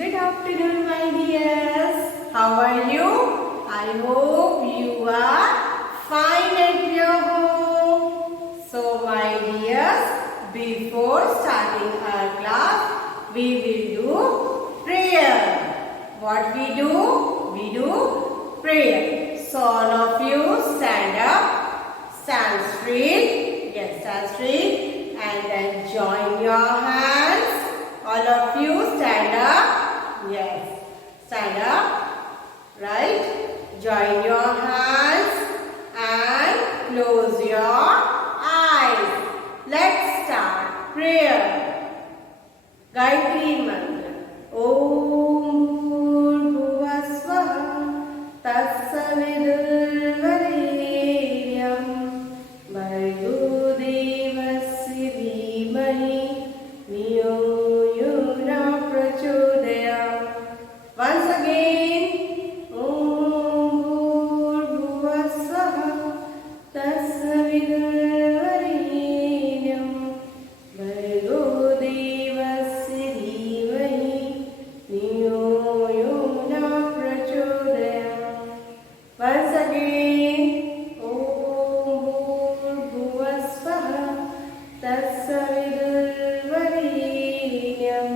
Good afternoon, my dears. How are you? I hope you are fine at your home. So, my dears, before starting our class, we will do prayer. What we do? We do prayer. So, all of you stand up, stand straight. Yes, stand straight. And then join your hands. All of you stand up. Yes. Stand up. Right. Join your hands and close your eyes. Let's start prayer. Gayatri Mantra. Om Bhurbhuvah Swaha Tatsavidul Varenyam Bhargo Devasya Dhimahi Dhiyo Yona Prachodayam. Once again, Om Bhurbhuvah Swaha Tatsavidul Varenyam Bhargo Devasya Dhimahi Dhiyo Yona Prachodayam. Once again, Om Bhurbhuvah Swaha Tatsavidul Varenyam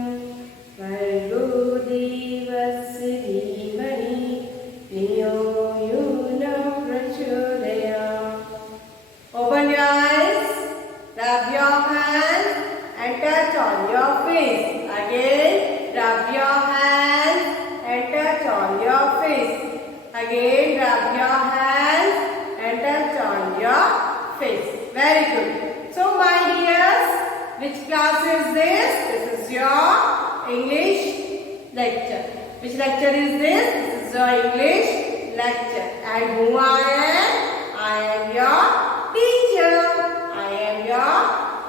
Bhargo Devasya Dhimahi Dhiyo Yona Prachodayam. Open your eyes, rub your hands and touch on your face. Again, rub your hands and touch on your face. Again, rub your hands and touch on your face. Very good. So, my dears, which class is this? This is your English lecture. Which lecture is this? This is your English lecture. And who I am? I am your teacher. I am your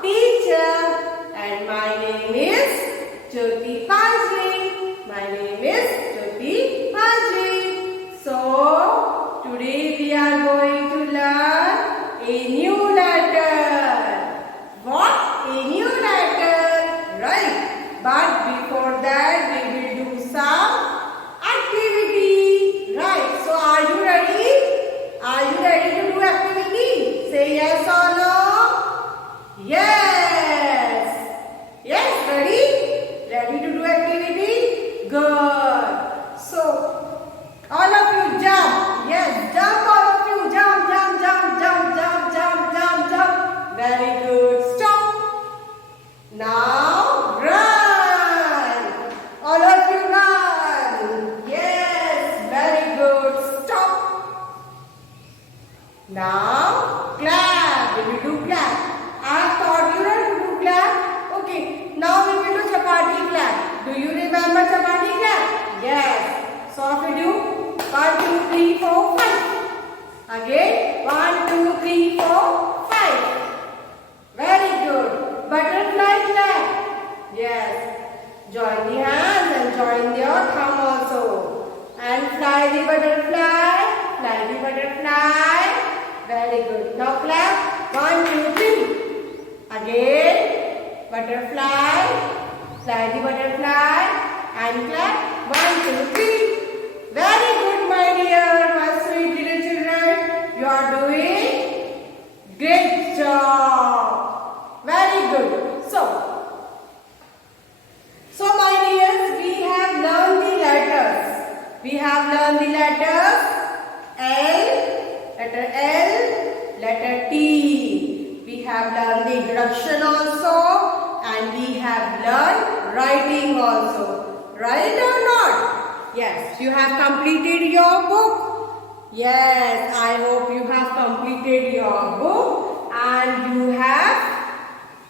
teacher. And my name is Jyoti Paji. My name is Jyoti Paji. So, today we are going to learn a new letter. What? A new letter. Right. But before that, we will do some activity. Right. So, are you ready? Are you ready to do activity? Say yes or no? Yes. Yes, ready? Ready to do activity? Good. So, all of you jump. Yes, jump all of you. Jump, jump, jump, jump, jump, jump, jump, jump. Very good. Stop. Now, run. All of you run. Yes, very good. Stop. Now, clap. We will do clap. I have taught you to do clap. Okay, now we will do chapati clap. Do you remember chapati clap? Yes. So, if we do 1, 2, 3, 4, 5. Again, 1, 2, 3, 4, 5. Very good. Butterfly clap. Yes. Join the hands and join your thumb also. And fly the butterfly. Fly the butterfly. Very good. Now clap. 1, 2, 3. Again. Butterfly. Fly the butterfly. And clap. 1, 2, 3. Very good, my dear, my sweet little children. You are doing great job. Very good. So my dears, we have learned the letters. We have learned the letters letter T. We have learned the introduction also, and we have learned writing also. Right or not? Yes, you have completed your book. Yes, I hope you have completed your book and you have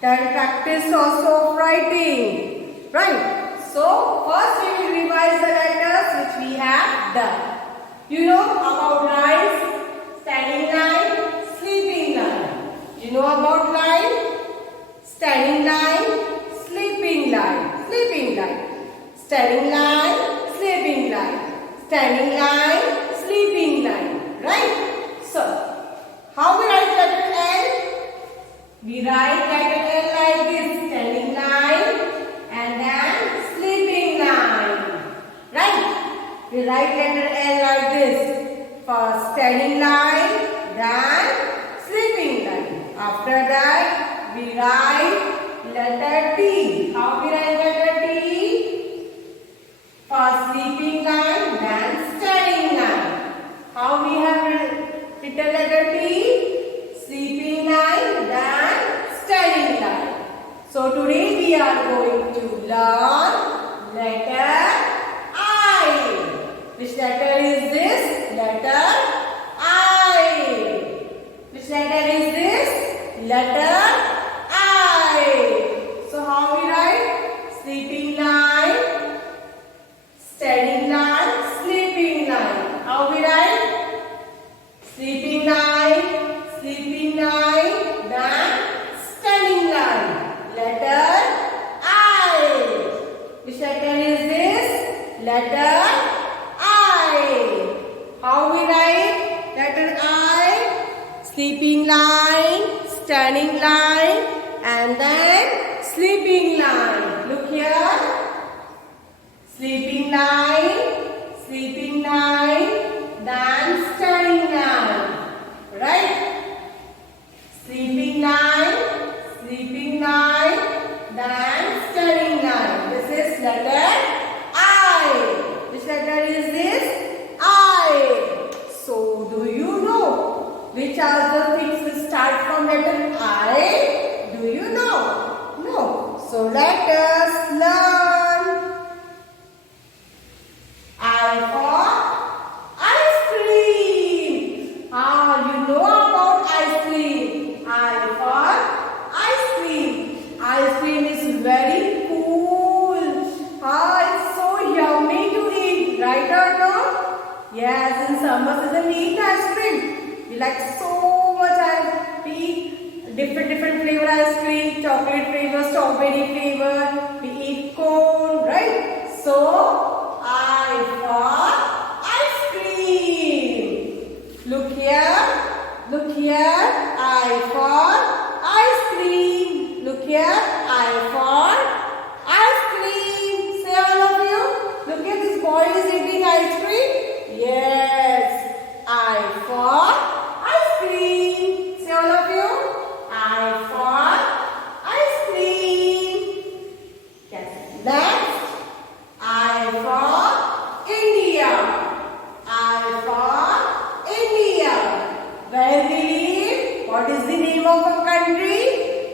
done practice also of writing. Right. So, first we will revise the letters which we have done. You know about lines, standing line, sleeping line. You know about line, standing line, sleeping line, sleeping line. Standing line, sleeping line. Standing line, sleeping line. Right? So, how we write letter L? We write letter L like this. Standing line and then sleeping line. we write letter L like this. First standing line, then sleeping line. After that, we write letter T. How we write letter T? First sleeping line, then standing line. How we have written letter T? Sleeping line, then standing line. So today we are going to learn letter I. Which letter is this? Letter I. Which letter is this? Letter I. So how we write? Sleeping line, standing line, sleeping line. How we write? Sleeping line, then standing line. Letter I. Which letter is this? Letter I. How we write letter I? Sleeping line, standing line, and then sleeping line. Look here. Sleeping line, then standing line. Right? Sleeping line, then standing line. This is letter I. Which letter is this? I. So, do you know which are the things that start from letter I? Do you know? No. So, let us learn. I for ice cream. You know about ice cream. I for ice cream. Ice cream is very cool. It's so yummy to eat. Right or no? Yes, in summer season we eat ice cream. We like so much ice cream. We eat different flavor ice cream. Chocolate flavor, strawberry flavor. We eat cone. Right? So, I for ice cream. Look here. I for ice cream. Look here. I for ice cream. Say all of you. Look at this boy is eating ice cream. Yes. I for ice cream. Say all of you. I for ice cream. Yes. Next. I for India. Where we live? What is the name of our country?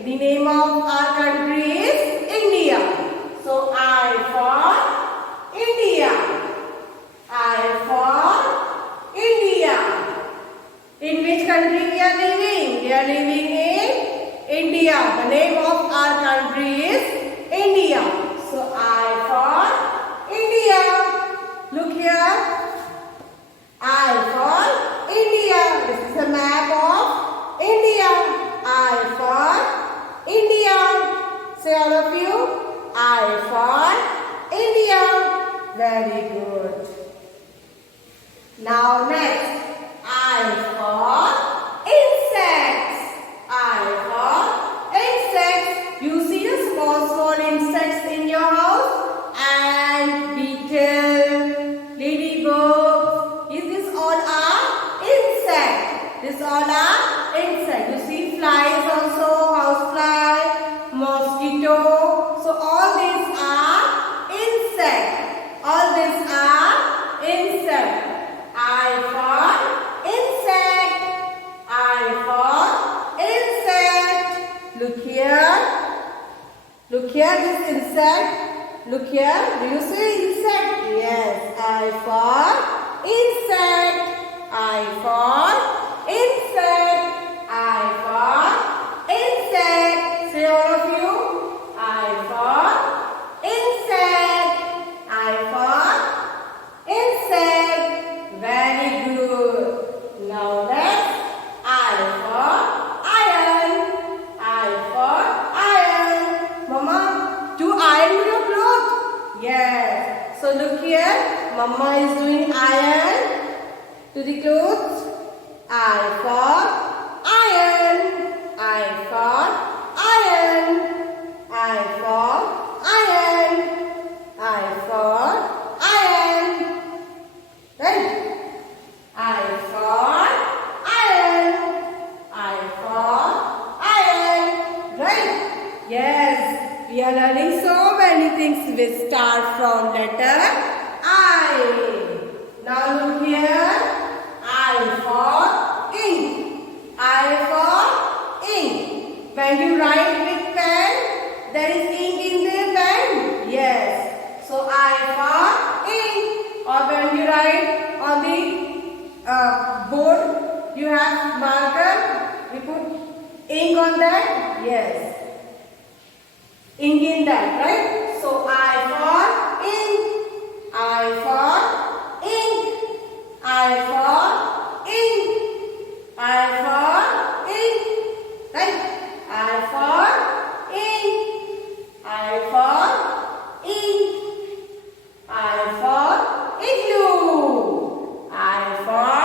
The name of our country is India. So I for India. In which country we are living? We are living in India. The name of our country is India. So I for India. Look here. I for India. This is a map of India. I for India. Say all of you. I for India. Very good. Now next. I for insects. You see the small insects in your house? Ant, beetle, ladybug. These all are insects. You see flies also, house fly, mosquito. So all these are insects. I for insect. Look here, this insect. Look here, do you see insect? Yes, I for insect. Say all of you. I for insect. Very good. Now next. I for iron. Mama, do iron your clothes? Yes. So look here. Mama is doing iron to the clothes. I for iron. We are learning so many things which start from letter I. Now look here. I for ink. I for ink. When you write with pen, there is ink in the pen. Yes. So I for ink. Or when you write on the board, you have marker. We put ink on that. Yes. Ink in that, right? So I for ink. I for ink. I for ink. I for ink. Right? I for ink. I for ink. I for igloo. I for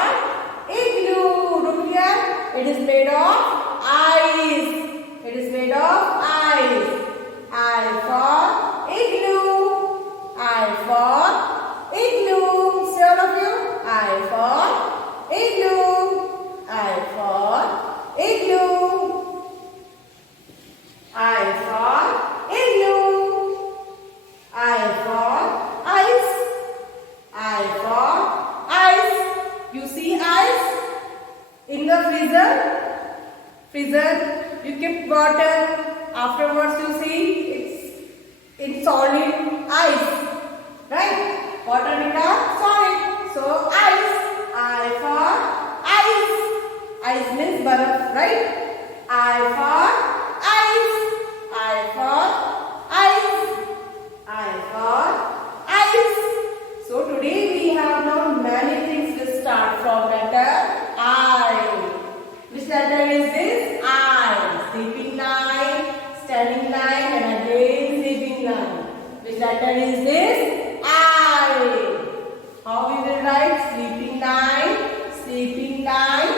igloo. Look here. It is made of ice. It is made of ice. I for igloo. I for igloo. See all of you. I for igloo. I for igloo. I for igloo. I for ice. I for ice. You see ice in the freezer? Freezer, you keep water. Afterwards you see it's solid ice, right? Water becomes solid. So ice. I for ice. Ice means barf, right? I for ice. I for ice. I for ice. So today we have now many things to start from letter I. Which letter is this? I. Sleeping line, standing line, and again sleeping line. Which letter is this? I. How we will write? Sleeping line, standing line.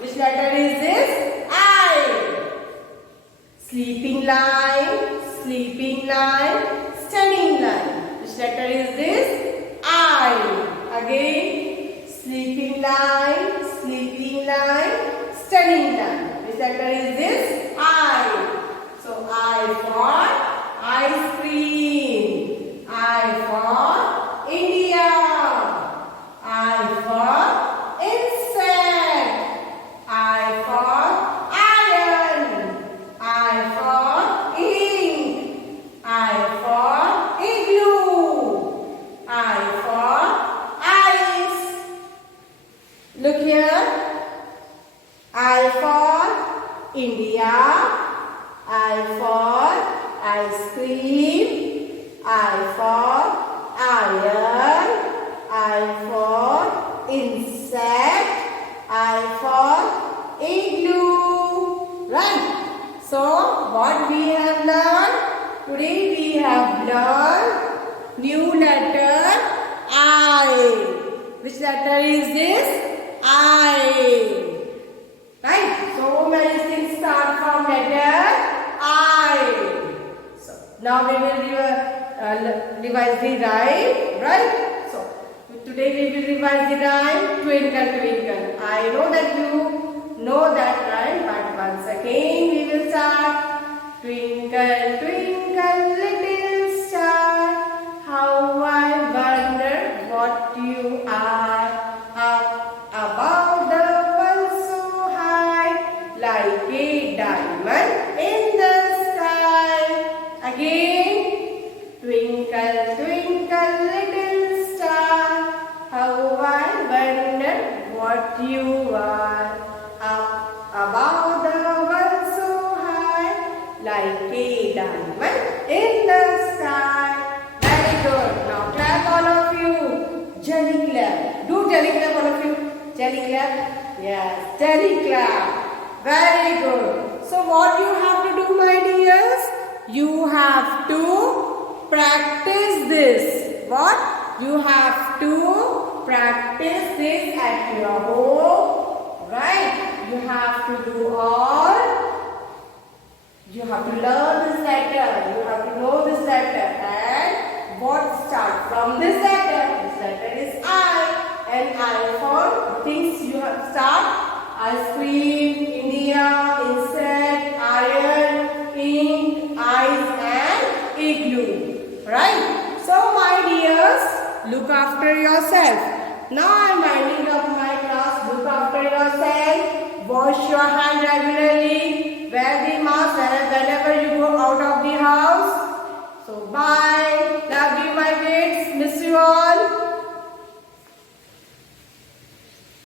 Which letter is this? I. Sleeping line, standing line. Which letter is this? I. Again, sleeping line, standing line. Which letter is this? I. So I for ice cream. I for India. I for insect. I for iron. I for ink. I for igloo. I for ice. Look here. I for India. I for ice cream. I for iron. I for insect. I for igloo. Right? So, what we have learned? Today we have learned new letter I. Which letter is this? I. Right? So many things start from letter I. So now we will revise the rhyme, right? So today we will revise the rhyme. Twinkle, twinkle. I know that you know that rhyme, but once again we will start. Twinkle, twinkle, little star, how I wonder what you are. Up above the world so high, like a diamond in the sky. Again, twinkle, twinkle, little star, how I wonder what you are. Up above the world so high, like a diamond in the sky. Very good. Now clap all of you. Jelly clap. Do jelly clap all of you. Jelly clap. Yes, jelly clap. Very good. So what you have to do, my dears? You have to practice this. What? You have to practice this at your home. Right? You have to do all. You have to learn this letter. You have to know this letter. And what start from this letter? This letter is I. And I for things you have to start. Ice cream, India, insect, iron, ink, Look after yourself. Now I am winding up my class. Look after yourself. Wash your hand regularly. Wear the mask whenever